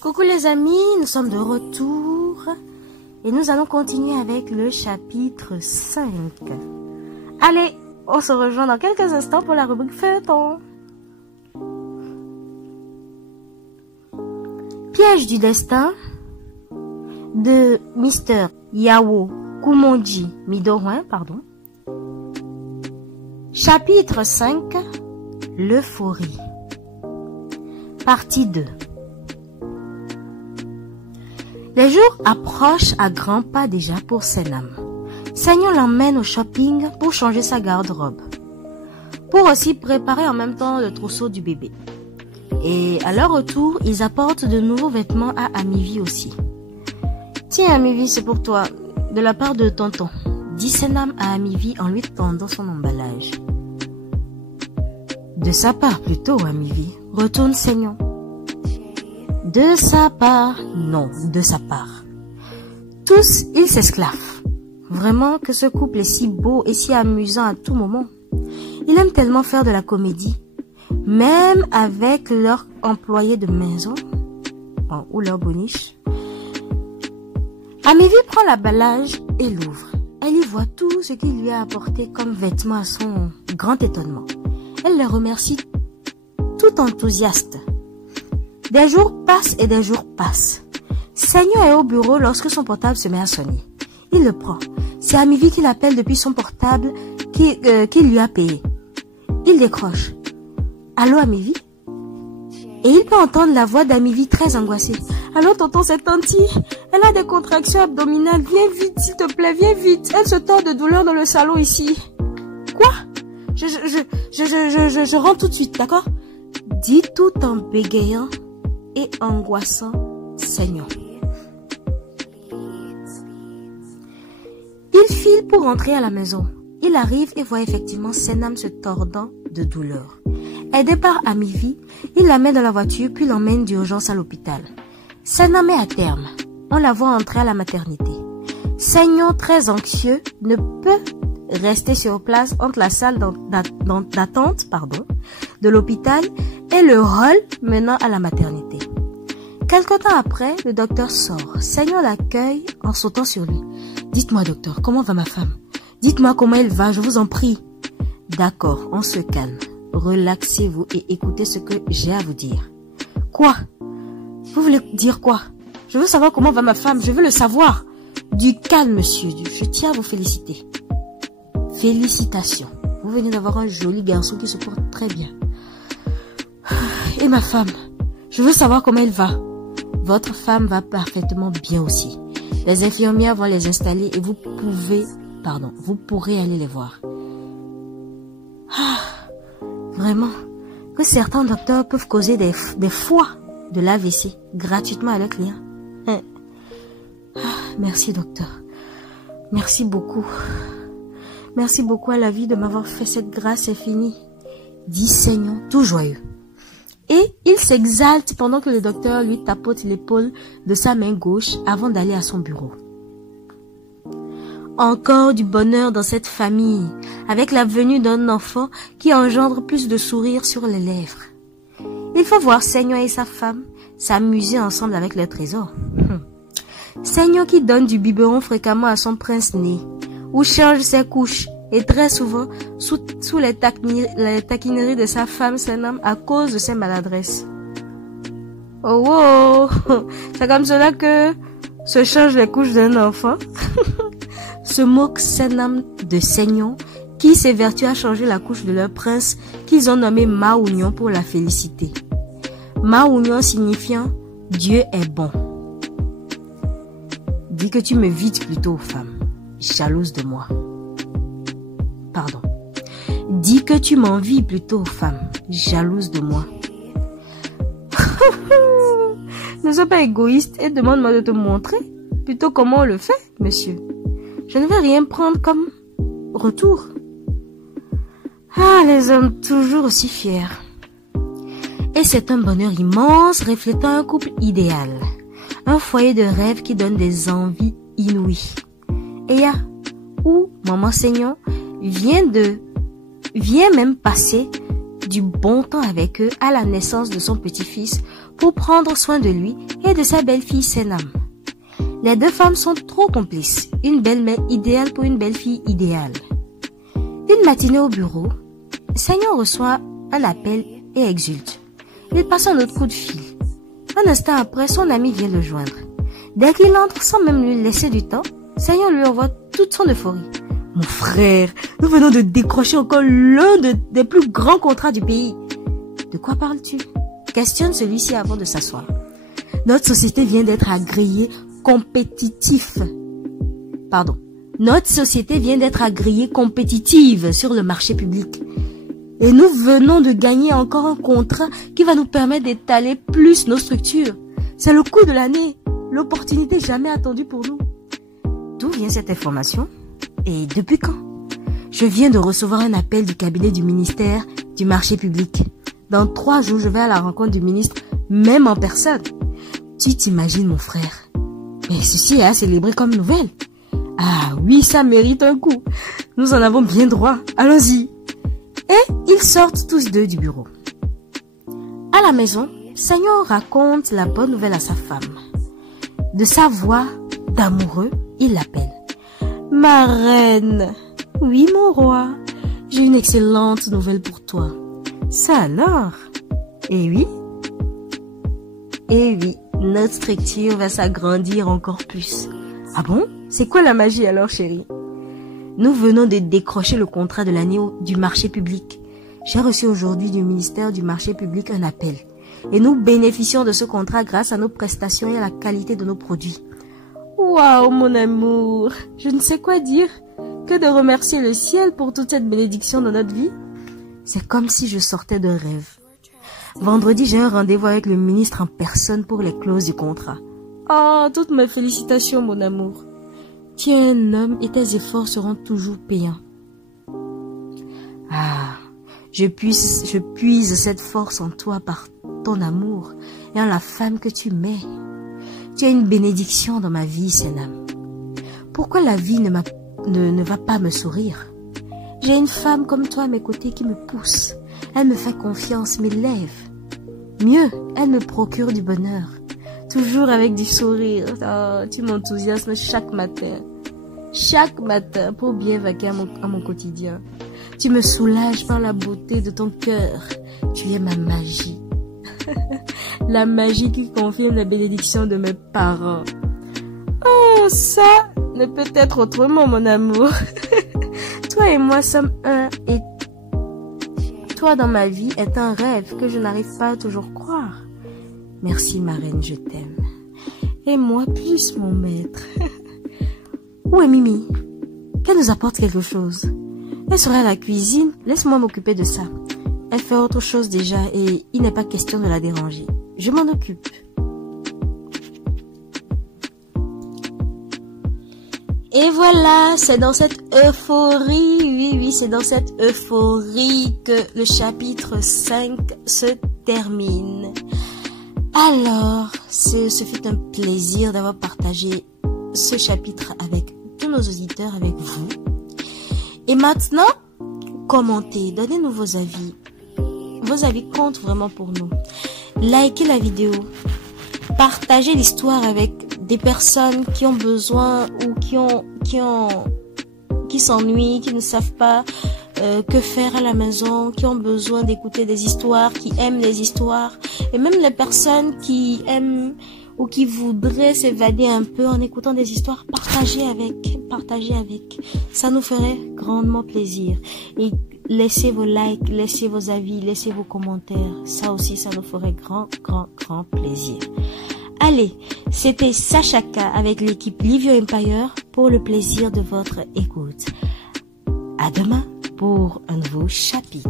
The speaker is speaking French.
Coucou les amis, nous sommes de retour et nous allons continuer avec le chapitre 5. Allez, on se rejoint dans quelques instants pour la rubrique feuilleton. Piège du destin de Mr. Yao Kumonji Midorouin, Chapitre 5, l'euphorie. Partie 2. Les jours approchent à grands pas déjà pour Senam. Senyo l'emmène au shopping pour changer sa garde-robe, pour aussi préparer en même temps le trousseau du bébé. Et à leur retour, ils apportent de nouveaux vêtements à Amivi aussi. Tiens Amivi, c'est pour toi, de la part de tonton, dit Senam à Amivi en lui tendant son emballage. De sa part plutôt, Amivi, retourne Senyo. De sa part, non, de sa part. Tous, ils s'esclavent. Vraiment que ce couple est si beau et si amusant à tout moment. Ils aiment tellement faire de la comédie, même avec leur employé de maison, ou leur boniche. Amivi prend l'emballage et l'ouvre. Elle y voit tout ce qu'il lui a apporté comme vêtements à son grand étonnement. Elle les remercie tout enthousiaste. Des jours passent et des jours passent. Senyo est au bureau lorsque son portable se met à sonner. Il le prend. C'est Amivi qui l'appelle depuis son portable qu'il lui a payé. Il décroche. Allô Amivi? Et il peut entendre la voix d'Amivi très angoissée. Allô tonton, c'est Tanti. Elle a des contractions abdominales. Viens vite s'il te plaît, viens vite. Elle se tord de douleur dans le salon ici. Quoi? Je rentre tout de suite, d'accord? Dit tout en bégayant et angoissant Senyo. Il file pour rentrer à la maison. Il arrive et voit effectivement Senam se tordant de douleur. Aidé par Amivi, il la met dans la voiture puis l'emmène d'urgence à l'hôpital. Senam est à terme. On la voit entrer à la maternité. Senyo, très anxieux, ne peut rester sur place entre la salle d'attente de l'hôpital et le hall menant à la maternité. Quelque temps après, le docteur sort. Senyo l'accueille en sautant sur lui. Dites-moi docteur, comment va ma femme? Dites-moi comment elle va, je vous en prie. D'accord, on se calme. Relaxez-vous et écoutez ce que j'ai à vous dire. Quoi? Vous voulez dire quoi? Je veux savoir comment va ma femme, je veux le savoir. Du calme, monsieur, je tiens à vous féliciter. Félicitations. Vous venez d'avoir un joli garçon qui se porte très bien. Et ma femme? Je veux savoir comment elle va. Votre femme va parfaitement bien aussi. Les infirmières vont les installer et vous pourrez aller les voir. Vraiment, que certains docteurs peuvent causer des fois de l'AVC gratuitement à leurs clients. Merci docteur. Merci beaucoup. Merci beaucoup à la vie de m'avoir fait cette grâce infinie, dit Senyo, tout joyeux. Et il s'exalte pendant que le docteur lui tapote l'épaule de sa main gauche avant d'aller à son bureau. Encore du bonheur dans cette famille, avec la venue d'un enfant qui engendre plus de sourires sur les lèvres. Il faut voir Senyo et sa femme s'amuser ensemble avec leur trésor. Senyo qui donne du biberon fréquemment à son prince-né, ou change ses couches, et très souvent sous les taquineries de sa femme Senam à cause de ses maladresses. Oh wow, c'est comme cela que se changent les couches d'un enfant. Se moque Senam de Senyo qui s'évertue à changer la couche de leur prince qu'ils ont nommé Maounion pour la féliciter. Maounion signifiant Dieu est bon. Dis que tu me vides plutôt, femme, jalouse de moi. Pardon. Dis que tu m'envies plutôt, femme, jalouse de moi. Ne sois pas égoïste et demande-moi de te montrer plutôt comment on le fait, monsieur. Je ne vais rien prendre comme retour. Les hommes toujours aussi fiers. Et c'est un bonheur immense reflétant un couple idéal. Un foyer de rêve qui donne des envies inouïes. Et où maman Senyo vient même passer du bon temps avec eux à la naissance de son petit-fils pour prendre soin de lui et de sa belle-fille Senam. Les deux femmes sont trop complices, une belle-mère idéale pour une belle-fille idéale. Une matinée au bureau, Senam reçoit un appel et exulte. Il passe un autre coup de fil. Un instant après, son ami vient le joindre. Dès qu'il entre sans même lui laisser du temps, Senam lui envoie toute son euphorie. « Mon frère, nous venons de décrocher encore l'un des plus grands contrats du pays. »« De quoi parles-tu » questionne celui-ci avant de s'asseoir. « Notre société vient d'être agréée compétitive sur le marché public. Et nous venons de gagner encore un contrat qui va nous permettre d'étaler plus nos structures. C'est le coup de l'année, l'opportunité jamais attendue pour nous. » D'où vient cette information? Et depuis quand? Je viens de recevoir un appel du cabinet du ministère du marché public. Dans 3 jours, je vais à la rencontre du ministre, même en personne. Tu t'imagines, mon frère? Mais ceci est à célébrer comme nouvelle. Ah oui, ça mérite un coup. Nous en avons bien droit. Allons-y. Et ils sortent tous deux du bureau. À la maison, Senam raconte la bonne nouvelle à sa femme. De sa voix d'amoureux, il l'appelle. Ma reine, oui mon roi, j'ai une excellente nouvelle pour toi. Ça alors? Eh oui, notre structure va s'agrandir encore plus. Ah bon? C'est quoi la magie alors, chérie? Nous venons de décrocher le contrat de l'année du marché public. J'ai reçu aujourd'hui du ministère du marché public un appel. Et nous bénéficions de ce contrat grâce à nos prestations et à la qualité de nos produits. Waouh, mon amour, je ne sais quoi dire que de remercier le ciel pour toute cette bénédiction dans notre vie. C'est comme si je sortais d'un rêve. Vendredi, j'ai un rendez-vous avec le ministre en personne pour les clauses du contrat. Oh, toutes mes félicitations, mon amour. Tu es un homme et tes efforts seront toujours payants. Ah, je puise cette force en toi par ton amour et en la femme que tu mets. Tu es une bénédiction dans ma vie, Senam. Pourquoi la vie ne va pas me sourire? J'ai une femme comme toi à mes côtés qui me pousse. Elle me fait confiance, m'élève. Mieux, elle me procure du bonheur. Toujours avec du sourire. Oh, tu m'enthousiasmes chaque matin. Chaque matin pour bien vaquer à mon quotidien. Tu me soulages par la beauté de ton cœur. Tu es ma magie. La magie qui confirme la bénédiction de mes parents. Oh, ça ne peut être autrement, mon amour. Toi et moi sommes un et toi dans ma vie est un rêve que je n'arrive pas à toujours croire. Merci, ma reine, je t'aime. Et moi plus, mon maître. Où est Mimi? Qu'elle nous apporte quelque chose. Elle sera à la cuisine. Laisse-moi m'occuper de ça. Elle fait autre chose déjà et il n'est pas question de la déranger. Je m'en occupe. Et voilà, c'est dans cette euphorie, oui, c'est dans cette euphorie que le chapitre 5 se termine. Alors, ce fut un plaisir d'avoir partagé ce chapitre avec tous nos auditeurs, avec vous. Et maintenant, commentez, donnez-nous vos avis. Vos avis comptent vraiment pour nous. Likez la vidéo. Partagez l'histoire avec des personnes qui ont besoin ou qui s'ennuient, qui ne savent pas que faire à la maison, qui ont besoin d'écouter des histoires, qui aiment les histoires. Et même les personnes qui aiment ou qui voudraient s'évader un peu en écoutant des histoires, partagez avec. Ça nous ferait grandement plaisir. Et laissez vos likes, laissez vos avis, laissez vos commentaires. Ça aussi, ça nous ferait grand plaisir. Allez, c'était Sachaka avec l'équipe Live Your Empire pour le plaisir de votre écoute. À demain pour un nouveau chapitre.